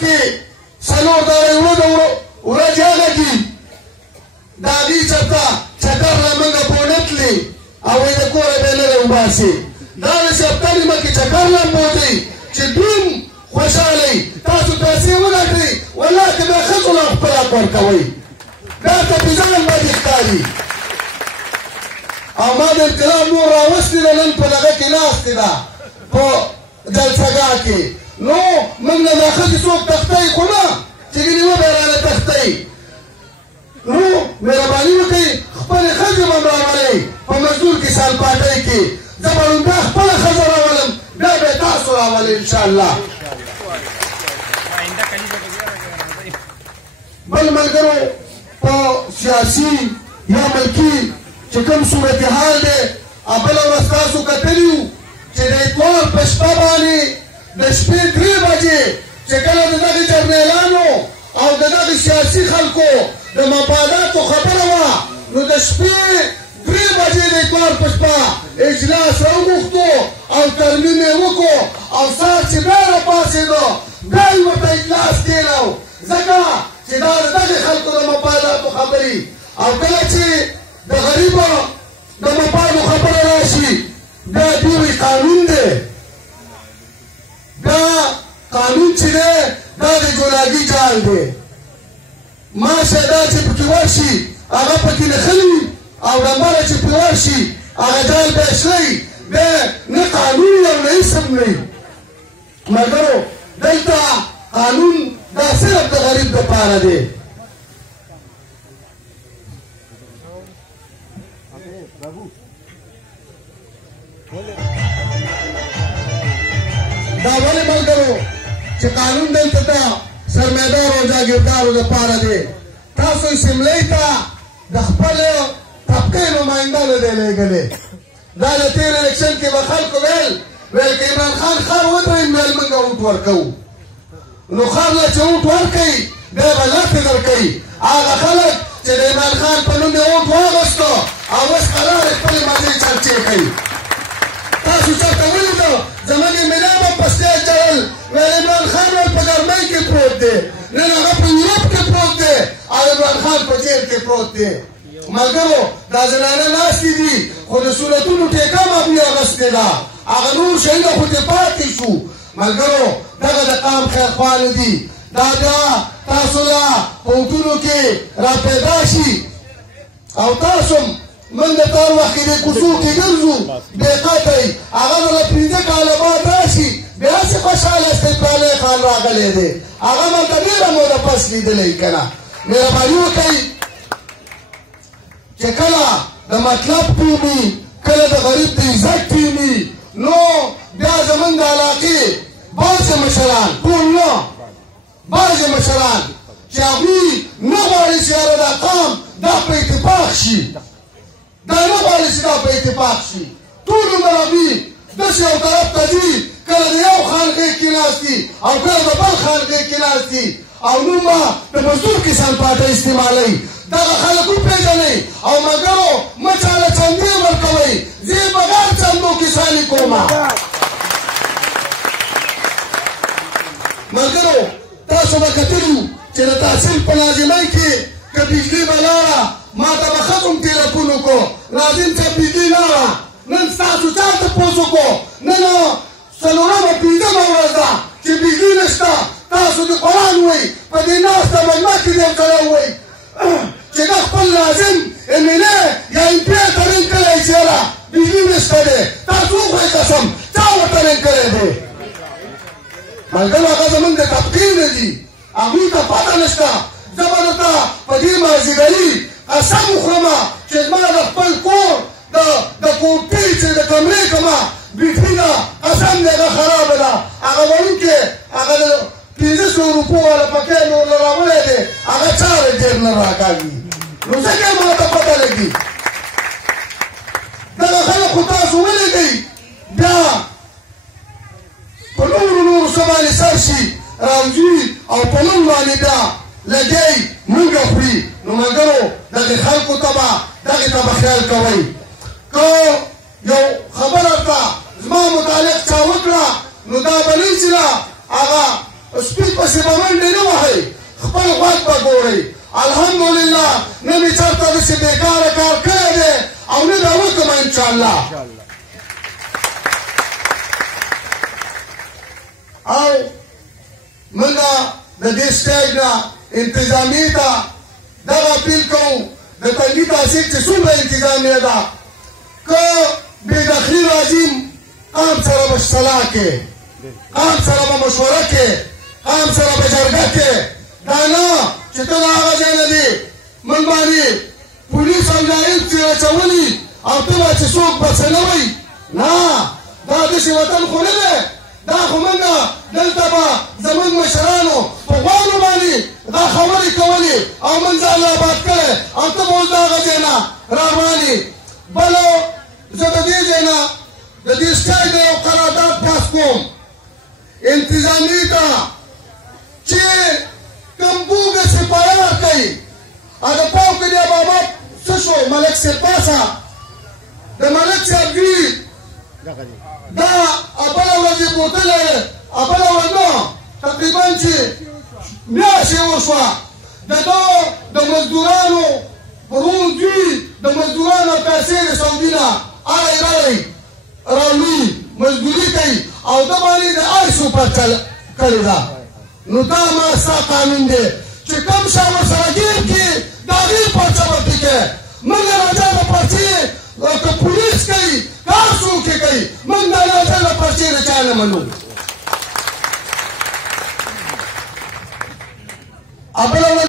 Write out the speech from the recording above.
کې څلور دارې ورځې هغه دي د هغې چېرته چکر له موږه بونتلې او وایي د کوره به نه راوباسې دا د سپتمبر مخکې چکر له بوځئ چې دوم خوشحاله تاسو پیسې وګټئ والله که بیا ښځو له خپل حق ورکوئ بیا تپیزان باندې ښکاري او ما د انقلاب نور راوستې ده نن په دغه کې ناستې ده په جلسهګاه کې نو موږ نه دا ښځې څوک تښتئ خو نه چې ګینې وبه یې رانه تښتئ نو مهرباني وکړئ خپلې ښځې به م راولئ په مزدور کې سالپاټۍ کې زه به لومبیا خپله ښځه راولم بیا به یې تاسو راولئ انشاءالله بل ملګرو په سیاسي یا ملکي چې کوم صورتحال دی بله ورځ تاسو کتلي وو چې د اتوار په شپه باندې د شپې 3 بجې چې کله د دغې جرنیلانو او د دغې سیاسي خلکو د مفاداتو خبره وه نو د شپې 3 بجې د اتوار په شپه اجلاس راوغوښتو او ترمیم یې وکړو او سهار چې بیا راپاڅېدو بیا یې ورته اجلاس کېنو ځکه چې دا د دغې خلکو د مفاداتو خبرې او کله چې د غریبو د مفادو خبره راشي بیا دوی وایي قانون دی بیا قانون چې دی دا د ګولاګي جال دی ماشه دا چې پکې ورشي هغه پکې نښلي او ډمبره چې پکې ورشي هغه جال بیا شلی بیا نه قانون او نه اسم نه مګرو دلته قانون دا صرف د غریب دپاره دی دا ولې ملګرو چې قانون دلته ته سرمایدار او جاګیردارو دپاره دی تاسو اسمبلۍ ته د خپل طبقې نماینده نه دی لېږلی دا د تېر الیکشن کې به خلکو ویل که عمران خان خر ودرېږي ویل موږ اوټ ورکوو نو خر له چې اوټ ورکوي بیا به لاپې درکوي هغه خلک چې د عمران خان په نوم یې اوټ واغېستو او اوس قرار یې خپلې مزې چرچې کوي تاسو چېرته ولیدو زموږ ملا به په سټیج چړل ویل عمران خان ویل په ګرمۍ کې پروت دی نن هغه په یورپ کې پروت دی او عمران خان په جیل کې پروت دی ملګرو دا زنانه ناستې دي خو د صورتونو ټیکه هم ابي اغوستې ده هغه نور شهیده خو دې پاتې شو ملګرو دغه د قام خیرخوانې دي دا بیا تاسو له په اوټونو کې راپیدا شي او تاسو من د تار وخت کې د کوڅو کې ګرځو بې قطعې هغه له 15 کاله بعد راشي بیا هسې خوشحاله استقلالي خان راغلی دی هغه ما ته ډېره موده پس لیدلی که نه مهرباني وکئ چې کله د مطلب ټیمي کله د غریب د عزت ټیمي نو بیا زمونږ د علاقې بعضې مشران ټول نه بعضې مشران چې هغوی نه غواړي چې یاره دا قام دا په اتفاق شي دا نه غواړي چې دا په اتفاق شي ټول عمر هغوی داسې یو طرف ته ځي کله د یو خانقې کې ناست دي او کله د بل خانقې کې ناست دي او نوم به د مزدور کسان پاټه استعمالوي دغه خلک وپېژنئ او مګرو مه چاله چندې ورکوئ زه یې بغیر چندو کسانې کومه ملګرو تاسو به کتلي چې د تحصیل په لازمۍ کې که بجلي به لاړه ما ته به ښه کوم ټېلیفون وکړو ناظم صاحب بجلي لاړه نن ستاسو چا تپوس وکړو نن څلورمه 5مه ورځ ده چې بجلي نشته تاسو د قرآن وایي په دې ناسته مجمع کې دې سړی وایي چې دا خپل لازم امینه یا امپیا ترین کړی چې یاره بجلي نشته دی تاسو وخورئ قسم چا ورته رنګ کړی دی ملګرو هغه زمونږ د طبقې نه دي هغوی ته پته نشته زه به درته په دې مازدیګري قسم وخورمه چې زما د خپل کور د کوټې چې د کمرې کومه بیټري ده قسم دی هغه خرابه ده هغه وړوکې هغه د 500 روپو والا پکې نور نه راوړی دی هغه چاره ډېر نه راکاږي نو ځکه یې ما ته پته لګي دغه خلک خو تاسو ولیدئ بیا په نورو څه باندې سر شي راوځي او په نوم باندې بیا لګی مونږه خوري نو ملګرو دغې خلکو ته به دغې ته به خیال کوئ که یو خبره ته زما متعلق چا وکړه نو دا به نه چې هغه سپي پسې به منډې نه وهئ خپل غوږ به ګورئ الحمدلله نه مې چېرته داسې بېکاره کار کړی دی او نه به وکړم انشاءالله او موږ د دې سټیج نه انتظامیې ته دغه اپیل کوو د تنګي تحصیل چې څومره انتظامیه ده که بېدخلي راځي قام سره به صلاح کې قام سره به مشوره کې قام سره به جرګه کې دا نه چې ته د هغه ځای نه دي موږ باندې پولیس او جاهل ترې اچولي او ته به چې څوک به څه نه وایي نه دا داسې وطن خو نه دی دا خو موږ دلته به زموږ مشرانو په غوانو باندې دا خبرې کولې او موږ ځان آباد کړی او ته به اوس د هغه ځای نه راروانې بله زه د دې ځای نه د دې سټیج نه یو قرارداد پاس کوم انتظامي ته چې کوم بوږه سپایار کوي هغه پاو کړي بابا څه شو ملک صاحب پاسه د ملک صاحب ګیر دا بله ورځ یې بوتلی بله ورځ نه تقریبا چې میاشتې وشوه د ده د مزدورانو روم دوی د مزدورانو پیسې د سعودي نه اړی رړی راوړي مزدوري کوي او ده باندې د آیسو پرچه کړې ده نو دا ما ستا قانون دی چې کوم شی ورسره ګیر کړي د هغې پرچه به پرې کوې موږ راجا د پرچې که پولیس کوي که هر څوک یې کوي موږ د راجا د پرچې د چا نه منو